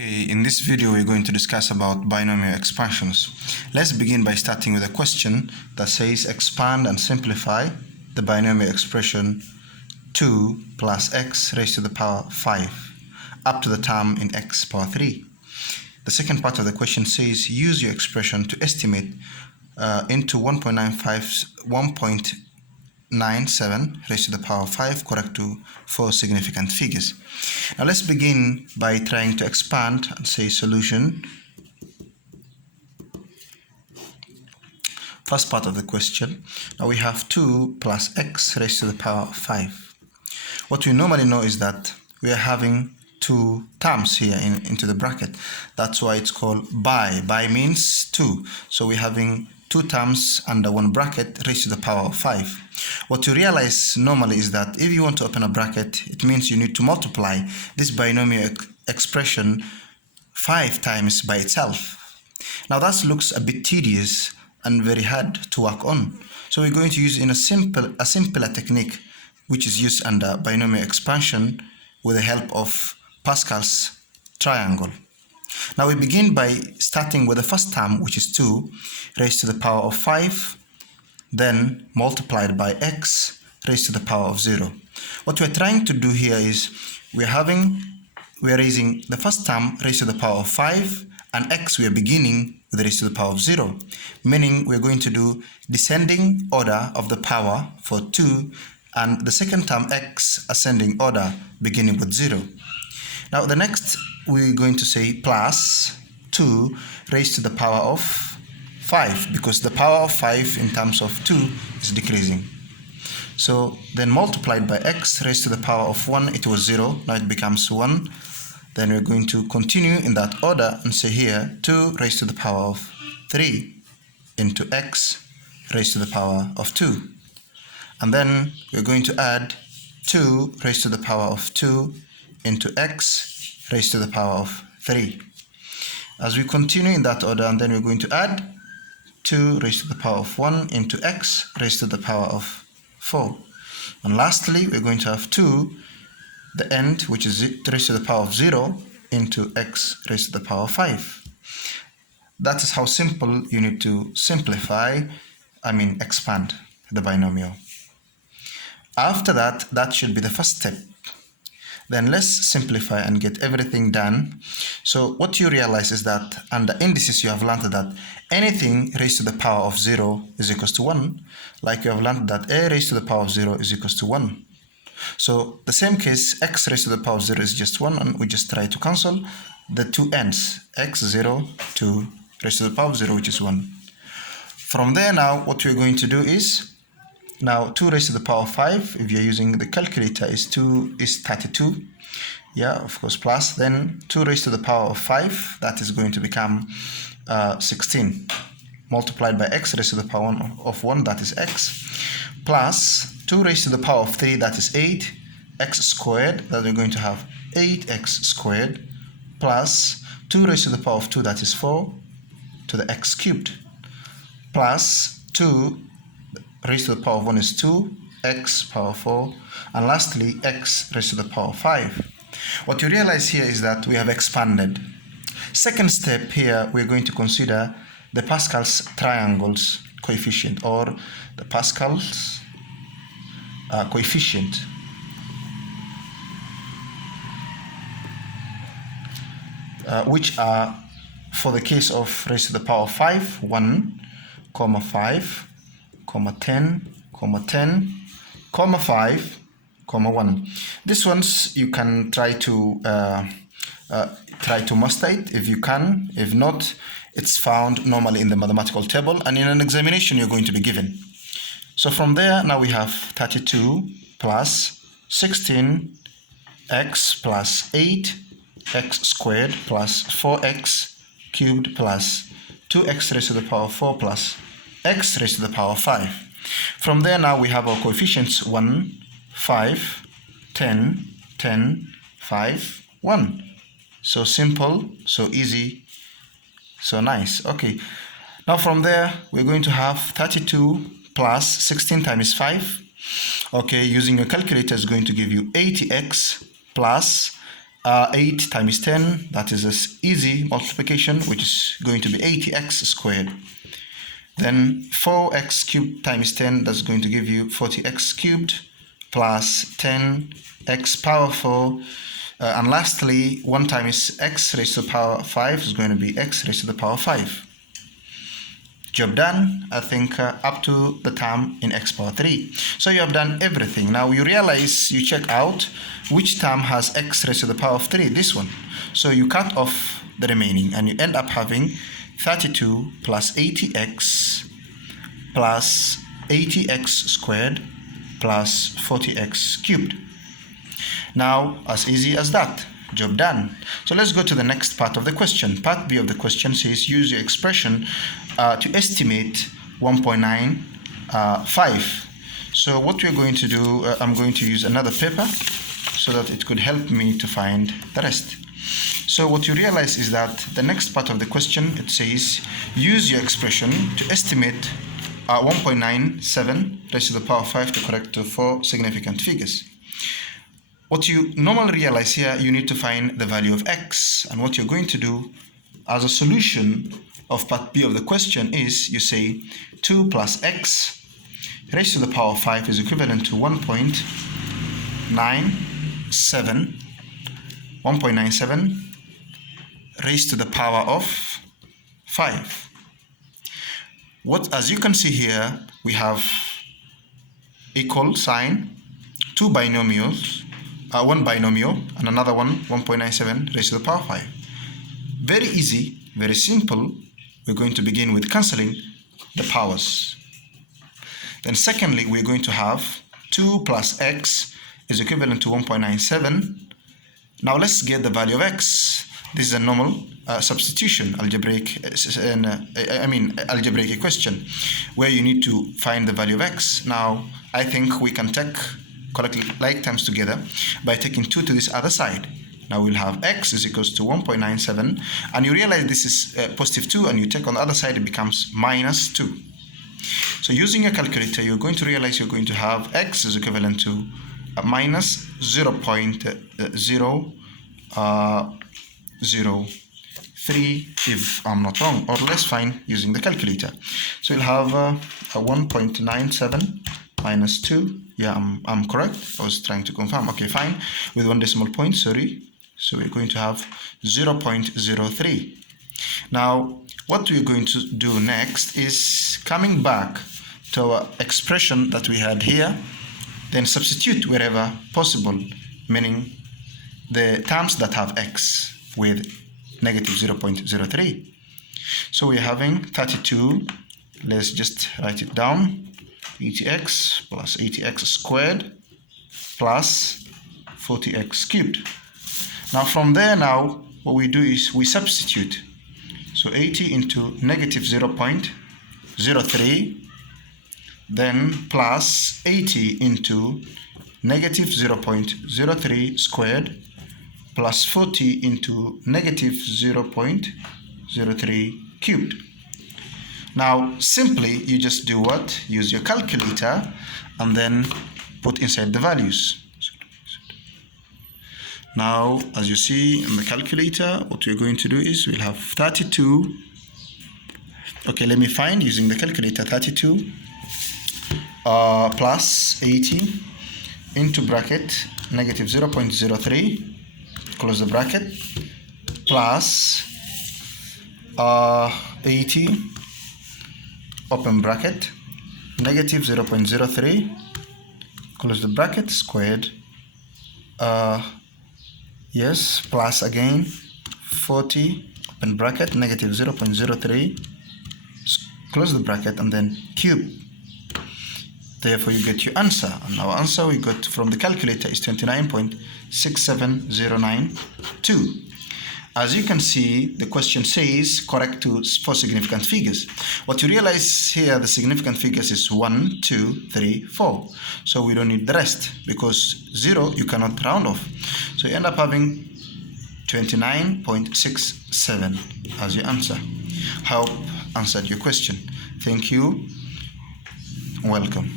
Okay, in this video we're going to discuss about binomial expansions. Let's begin by starting with a question that says expand and simplify the binomial expression 2 plus x raised to the power 5 up to the term in x power 3. The second part of the question says use your expression to estimate into 1.97 raised to the power 5 correct to 4 significant figures. Now let's begin by trying to expand and say solution. First part of the question. Now we have 2 plus x raised to the power 5. What we normally know is that we are having two terms here into the bracket. That's why it's called bi. Bi means 2. So we're having two terms under one bracket raised to the power of 5. What you realize normally is that if you want to open a bracket, it means you need to multiply this binomial expression 5 times by itself. Now that looks a bit tedious and very hard to work on. So we're going to use a simpler technique which is used under binomial expansion with the help of Pascal's triangle. Now we begin by starting with the first term, which is 2 raised to the power of 5, then multiplied by x raised to the power of 0. What we're trying to do here is we're raising the first term raised to the power of 5, and x we are beginning with raised to the power of 0, meaning we're going to do descending order of the power for 2, and the second term x ascending order beginning with 0. Now the next we're going to say plus 2 raised to the power of 5, because the power of 5 in terms of 2 is decreasing. So then multiplied by x raised to the power of 1, it was 0, now it becomes 1. Then we're going to continue in that order and say here 2 raised to the power of 3 into x raised to the power of 2. And then we're going to add 2 raised to the power of 2 into x raised to the power of 3. As we continue in that order, and then we're going to add 2 raised to the power of 1 into x raised to the power of 4. And lastly, we're going to have 2, the end, which is raised to the power of 0 into x raised to the power of 5. That is how simple you need to expand the binomial. After that, that should be the first step. Then let's simplify and get everything done. So what you realize is that under indices you have learned that anything raised to the power of 0 is equals to 1. Like you have learned that a raised to the power of 0 is equals to 1. So the same case, x raised to the power of 0 is just 1, and we just try to cancel the two ends, x0 to raised to the power of 0, which is 1. From there now, what we're going to do is, now 2 raised to the power of 5, if you're using the calculator, is 32. Yeah, of course, plus. Then 2 raised to the power of 5, that is going to become 16. Multiplied by x raised to the power of 1, that is x. Plus 2 raised to the power of 3, that is 8. X squared, that we're going to have 8x squared. Plus 2 raised to the power of 2, that is 4, to the x cubed. Plus 2 raised to the power of 1 is 2, x power 4, and lastly x raised to the power of 5. What you realize here is that we have expanded. Second step here, we're going to consider the Pascal's triangles coefficient, or the Pascal's coefficient. Which are, for the case of raised to the power of 5, 1, 5, 10, 10, 5, 1. These ones you can try to master it if you can. If not, it's found normally in the mathematical table, and in an examination you're going to be given. So from there, now we have 32 plus 16x plus 8x squared plus 4x cubed plus 2x raised to the power of 4 plus x raised to the power of 5. From there now we have our coefficients 1, 5, 10, 10, 5, 1. So simple, so easy, so nice. Okay, now from there we're going to have 32 plus 16 times 5. Okay, using your calculator is going to give you 80x plus 8 times 10, that is this easy multiplication, which is going to be 80x squared. Then 4x cubed times 10, that's going to give you 40x cubed plus 10x power 4. And lastly, 1 times x raised to the power 5 is going to be x raised to the power 5. Job done, I think, up to the term in x power 3. So you have done everything. Now you realize, you check out which term has x raised to the power of 3, this one. So you cut off the remaining and you end up having 32 plus 80x plus 80x squared plus 40x cubed. Now, as easy as that. Job done. So let's go to the next part of the question. Part B of the question says use your expression to estimate 1.95. So what we're going to do, I'm going to use another paper so that it could help me to find the rest. So what you realize is that the next part of the question, it says use your expression to estimate 1.97 raised to the power 5 to correct to 4 significant figures. What you normally realize here, you need to find the value of x. And what you're going to do as a solution of part B of the question is, you say 2 plus x raised to the power 5 is equivalent to 1.97 raised to the power of 5. As you can see here, we have equal sign, two binomials, one binomial and another one, 1.97 raised to the power 5. Very easy, very simple. We're going to begin with cancelling the powers. Then secondly, we're going to have 2 plus x is equivalent to 1.97. Now let's get the value of x. This is a normal substitution algebraic equation where you need to find the value of x. Now I think we can take correctly like terms together by taking 2 to this other side. Now we'll have x is equals to 1.97, and you realize this is positive 2, and you take on the other side, it becomes minus 2. So using your calculator, you're going to realize you're going to have x is equivalent to minus 0.003, if I'm not wrong, or let's find using the calculator. So you'll have a 1.97 minus 2. Yeah, I'm correct. I was trying to confirm. Okay, fine. With 1 decimal point, sorry. So we're going to have 0.03. Now, what we're going to do next is coming back to our expression that we had here, then substitute wherever possible, meaning the terms that have x with negative 0.03. So we're having 32. Let's just write it down. 80x plus 80x squared plus 40x cubed. Now from there, now what we do is we substitute. So 80 into negative 0.03, then plus 80 into negative 0.03 squared plus 40 into negative 0.03 cubed. Now, simply, you just do what? Use your calculator and then put inside the values. Now, as you see in the calculator, what we're going to do is we'll have 32. Okay, let me find using the calculator 32 plus 80 into bracket negative 0.03, close the bracket, plus 80 open bracket, negative 0.03, close the bracket, squared, yes, plus again 40, open bracket, negative 0.03, close the bracket, and then cube. Therefore, you get your answer. And our answer we got from the calculator is 29.67092. As you can see, the question says correct to 4 significant figures. What you realize here, the significant figures is 1, 2, 3, 4. So we don't need the rest because 0 you cannot round off. So you end up having 29.67 as your answer. Hope answered your question. Thank you. Welcome.